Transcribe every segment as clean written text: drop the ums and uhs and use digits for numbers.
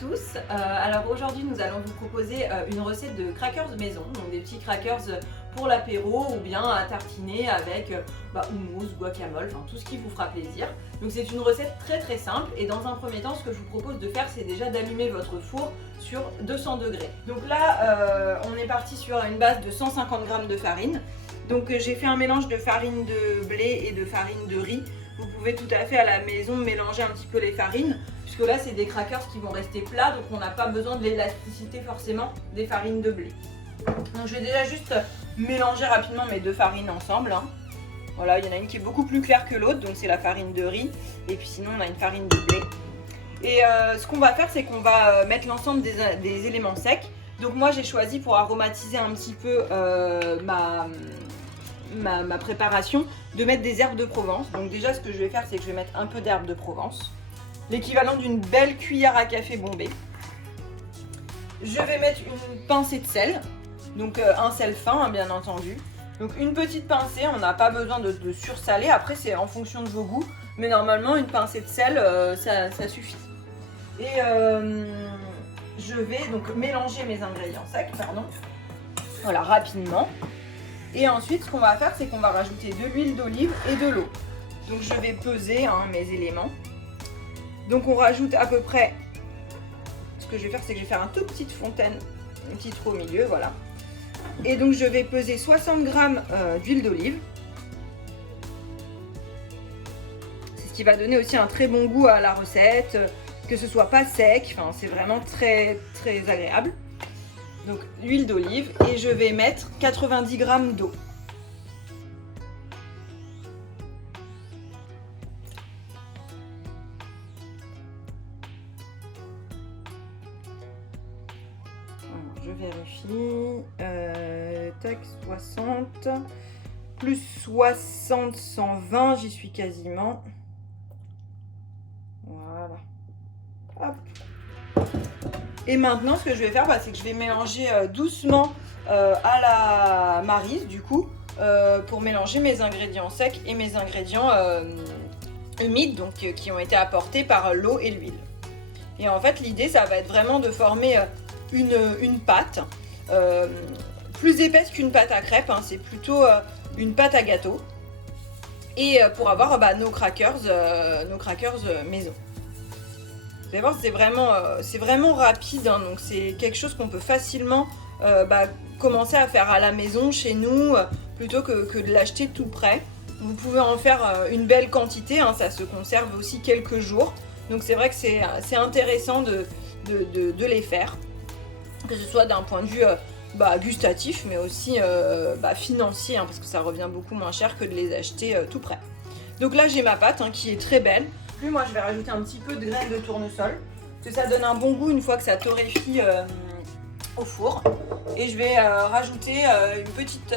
tous, alors aujourd'hui nous allons vous proposer une recette de crackers maison, donc des petits crackers pour l'apéro ou bien à tartiner avec houmous, guacamole, enfin tout ce qui vous fera plaisir. Donc c'est une recette très simple et dans un premier temps ce que je vous propose de faire c'est déjà d'allumer votre four sur 200 degrés. Donc là on est parti sur une base de 150 g de farine. Donc j'ai fait un mélange de farine de blé et de farine de riz. Vous pouvez tout à fait à la maison mélanger un petit peu les farines, puisque là c'est des crackers qui vont rester plats, donc on n'a pas besoin de l'élasticité forcément des farines de blé. Donc je vais déjà juste mélanger rapidement mes deux farines ensemble. Voilà, il y en a une qui est beaucoup plus claire que l'autre, donc c'est la farine de riz, et puis sinon on a une farine de blé. Et ce qu'on va faire, c'est qu'on va mettre l'ensemble des éléments secs. Donc moi j'ai choisi pour aromatiser un petit peu ma préparation de mettre des herbes de Provence. Donc déjà ce que je vais faire c'est que je vais mettre un peu d'herbes de Provence, l'équivalent d'une belle cuillère à café bombée. Je vais mettre une pincée de sel, donc un sel fin bien entendu. Donc une petite pincée, on n'a pas besoin de sursaler, après c'est en fonction de vos goûts, mais normalement une pincée de sel ça suffit. Et je vais donc mélanger mes ingrédients secs, voilà, rapidement. Et ensuite, ce qu'on va faire, c'est qu'on va rajouter de l'huile d'olive et de l'eau. Donc je vais peser mes éléments. Donc on rajoute à peu près, ce que je vais faire, c'est que je vais faire une toute petite fontaine, une petite trou au milieu, voilà. Et donc je vais peser 60 g d'huile d'olive. C'est ce qui va donner aussi un très bon goût à la recette, que ce soit pas sec, enfin c'est vraiment très agréable. Donc l'huile d'olive et je vais mettre 90 g d'eau. Je vérifie. Tac, 60 plus 60, 120, j'y suis quasiment. Voilà. Hop. Et maintenant, ce que je vais faire, c'est que je vais mélanger doucement à la maryse, du coup, pour mélanger mes ingrédients secs et mes ingrédients humides, donc qui ont été apportés par l'eau et l'huile. Et en fait, l'idée, ça va être vraiment de former une pâte plus épaisse qu'une pâte à crêpes, c'est plutôt une pâte à gâteau. Et pour avoir nos crackers maison. Vous allez voir, c'est vraiment rapide, donc c'est quelque chose qu'on peut facilement commencer à faire à la maison, chez nous, plutôt que de l'acheter tout prêt. Vous pouvez en faire une belle quantité, ça se conserve aussi quelques jours. Donc c'est vrai que c'est intéressant de les faire, que ce soit d'un point de vue gustatif, mais aussi financier, parce que ça revient beaucoup moins cher que de les acheter tout prêt. Donc là j'ai ma pâte qui est très belle. Moi je vais rajouter un petit peu de graines de tournesol, parce que ça donne un bon goût une fois que ça torréfie au four. Et je vais rajouter une petite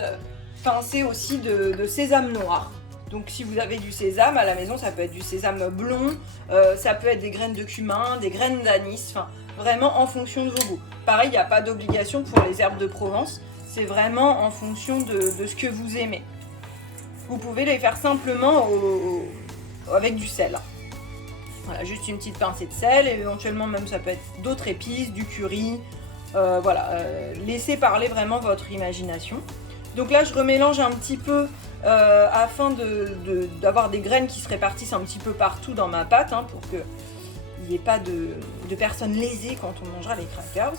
pincée aussi de sésame noir. Donc si vous avez du sésame à la maison, ça peut être du sésame blond, ça peut être des graines de cumin, des graines d'anis, enfin vraiment en fonction de vos goûts. Pareil, il n'y a pas d'obligation pour les herbes de Provence, c'est vraiment en fonction de ce que vous aimez. Vous pouvez les faire simplement avec du sel. Voilà, juste une petite pincée de sel, et éventuellement même ça peut être d'autres épices, du curry. Laissez parler vraiment votre imagination. Donc là je remélange un petit peu afin d'avoir des graines qui se répartissent un petit peu partout dans ma pâte, pour qu'il n'y ait pas de personnes lésées quand on mangera les crackers.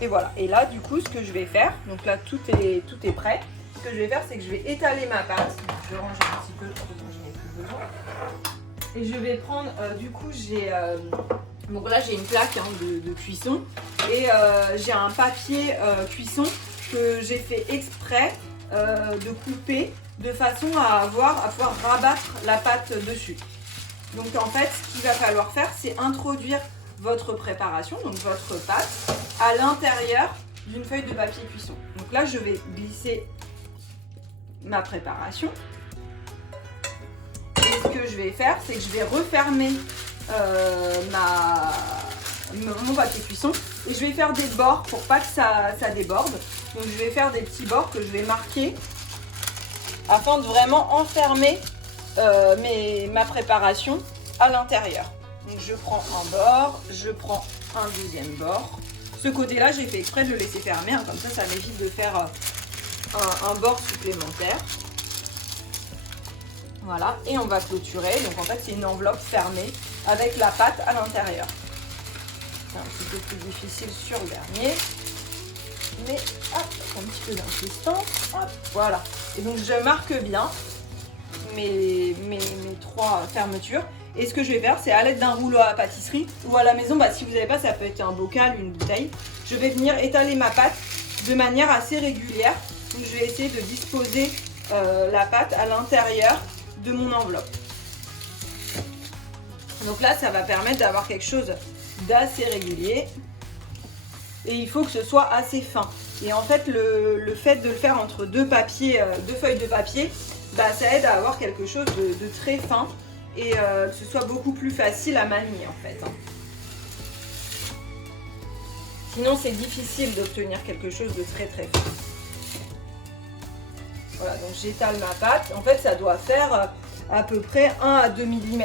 Et voilà, et là du coup ce que je vais faire, donc là tout est prêt. Ce que je vais faire, c'est que je vais étaler ma pâte. Je vais ranger un petit peu parce que je n'ai plus besoin. Et je vais prendre, du coup j'ai donc là j'ai une plaque de cuisson, et j'ai un papier cuisson que j'ai fait exprès de couper de façon à pouvoir rabattre la pâte dessus. Donc en fait ce qu'il va falloir faire, c'est introduire votre préparation, donc votre pâte, à l'intérieur d'une feuille de papier cuisson. Donc là je vais glisser ma préparation. Et ce que je vais faire, c'est que je vais refermer mon papier cuisson, et je vais faire des bords pour pas que ça déborde. Donc je vais faire des petits bords que je vais marquer afin de vraiment enfermer ma préparation à l'intérieur. Donc je prends un bord, je prends un deuxième bord. Ce côté-là, j'ai fait exprès de le laisser fermer, hein, comme ça m'évite de faire un bord supplémentaire. Voilà, et on va clôturer. Donc en fait, c'est une enveloppe fermée avec la pâte à l'intérieur. C'est un petit peu plus difficile sur le dernier. Mais hop, un petit peu d'insistance. Hop, voilà. Et donc je marque bien mes 3 fermetures. Et ce que je vais faire, c'est à l'aide d'un rouleau à pâtisserie ou à la maison, si vous n'avez pas, ça peut être un bocal, une bouteille. Je vais venir étaler ma pâte de manière assez régulière. Donc je vais essayer de disposer la pâte à l'intérieur de mon enveloppe. Donc là, ça va permettre d'avoir quelque chose d'assez régulier. Et il faut que ce soit assez fin. Et en fait, le fait de le faire entre deux feuilles de papier, ça aide à avoir quelque chose de très fin et que ce soit beaucoup plus facile à manier en fait. Sinon, c'est difficile d'obtenir quelque chose de très très fin. Voilà, donc j'étale ma pâte. En fait, ça doit faire à peu près 1 à 2 mm.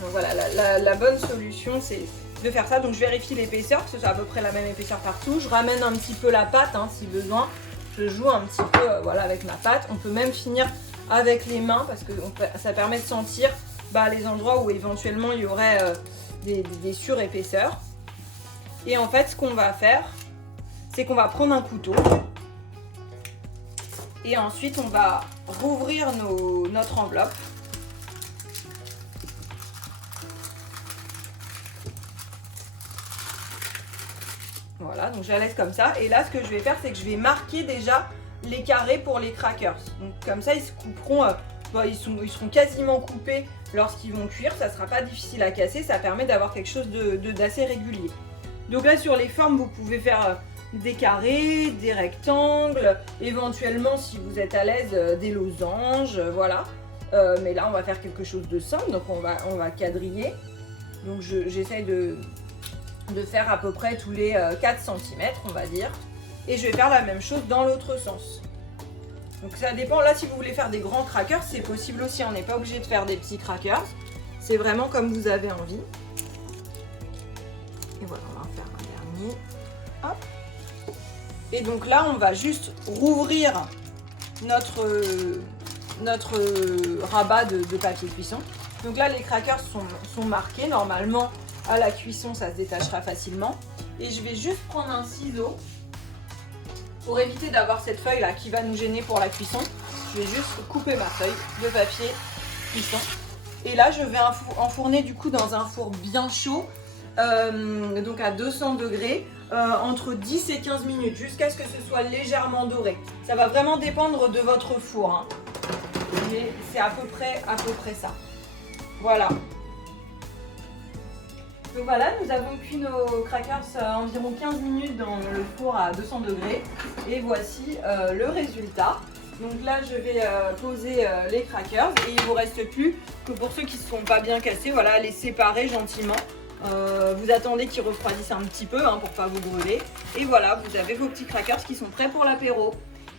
Donc voilà, la bonne solution, c'est de faire ça. Donc je vérifie l'épaisseur, que ce soit à peu près la même épaisseur partout. Je ramène un petit peu la pâte si besoin. Je joue un petit peu voilà, avec ma pâte. On peut même finir avec les mains parce que ça permet de sentir les endroits où éventuellement il y aurait des surépaisseurs. Et en fait, ce qu'on va faire, c'est qu'on va prendre un couteau. Et ensuite, on va rouvrir notre enveloppe. Voilà, donc je la laisse comme ça. Et là, ce que je vais faire, c'est que je vais marquer déjà les carrés pour les crackers. Donc comme ça, ils se couperont, ils seront quasiment coupés lorsqu'ils vont cuire. Ça ne sera pas difficile à casser. Ça permet d'avoir quelque chose d'assez régulier. Donc là, sur les formes, vous pouvez faire des carrés, des rectangles, éventuellement, si vous êtes à l'aise, des losanges, voilà. Mais là, on va faire quelque chose de simple. Donc on va quadriller. Donc j'essaye de faire à peu près tous les 4 cm, on va dire. Et je vais faire la même chose dans l'autre sens. Donc ça dépend, là si vous voulez faire des grands crackers, c'est possible aussi, on n'est pas obligé de faire des petits crackers. C'est vraiment comme vous avez envie. Et voilà, on va en faire un dernier. Hop. Et donc là, on va juste rouvrir notre rabat de papier cuisson. Donc là, les crackers sont marqués. Normalement, à la cuisson, ça se détachera facilement. Et je vais juste prendre un ciseau pour éviter d'avoir cette feuille là qui va nous gêner pour la cuisson. Je vais juste couper ma feuille de papier cuisson. Et là, je vais enfourner du coup dans un four bien chaud, donc à 200 degrés, entre 10 et 15 minutes, jusqu'à ce que ce soit légèrement doré. Ça va vraiment dépendre de votre four. Mais c'est à peu près ça. Voilà. Donc voilà, nous avons cuit nos crackers environ 15 minutes dans le four à 200 degrés. Et voici le résultat. Donc là, je vais poser les crackers et il ne vous reste plus que pour ceux qui ne sont pas bien cassés, voilà, les séparer gentiment. Vous attendez qu'ils refroidissent un petit peu pour ne pas vous brûler. Et voilà, vous avez vos petits crackers qui sont prêts pour l'apéro.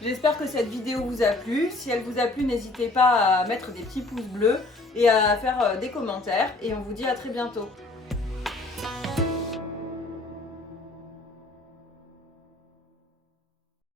J'espère que cette vidéo vous a plu. Si elle vous a plu, n'hésitez pas à mettre des petits pouces bleus et à faire des commentaires. Et on vous dit à très bientôt.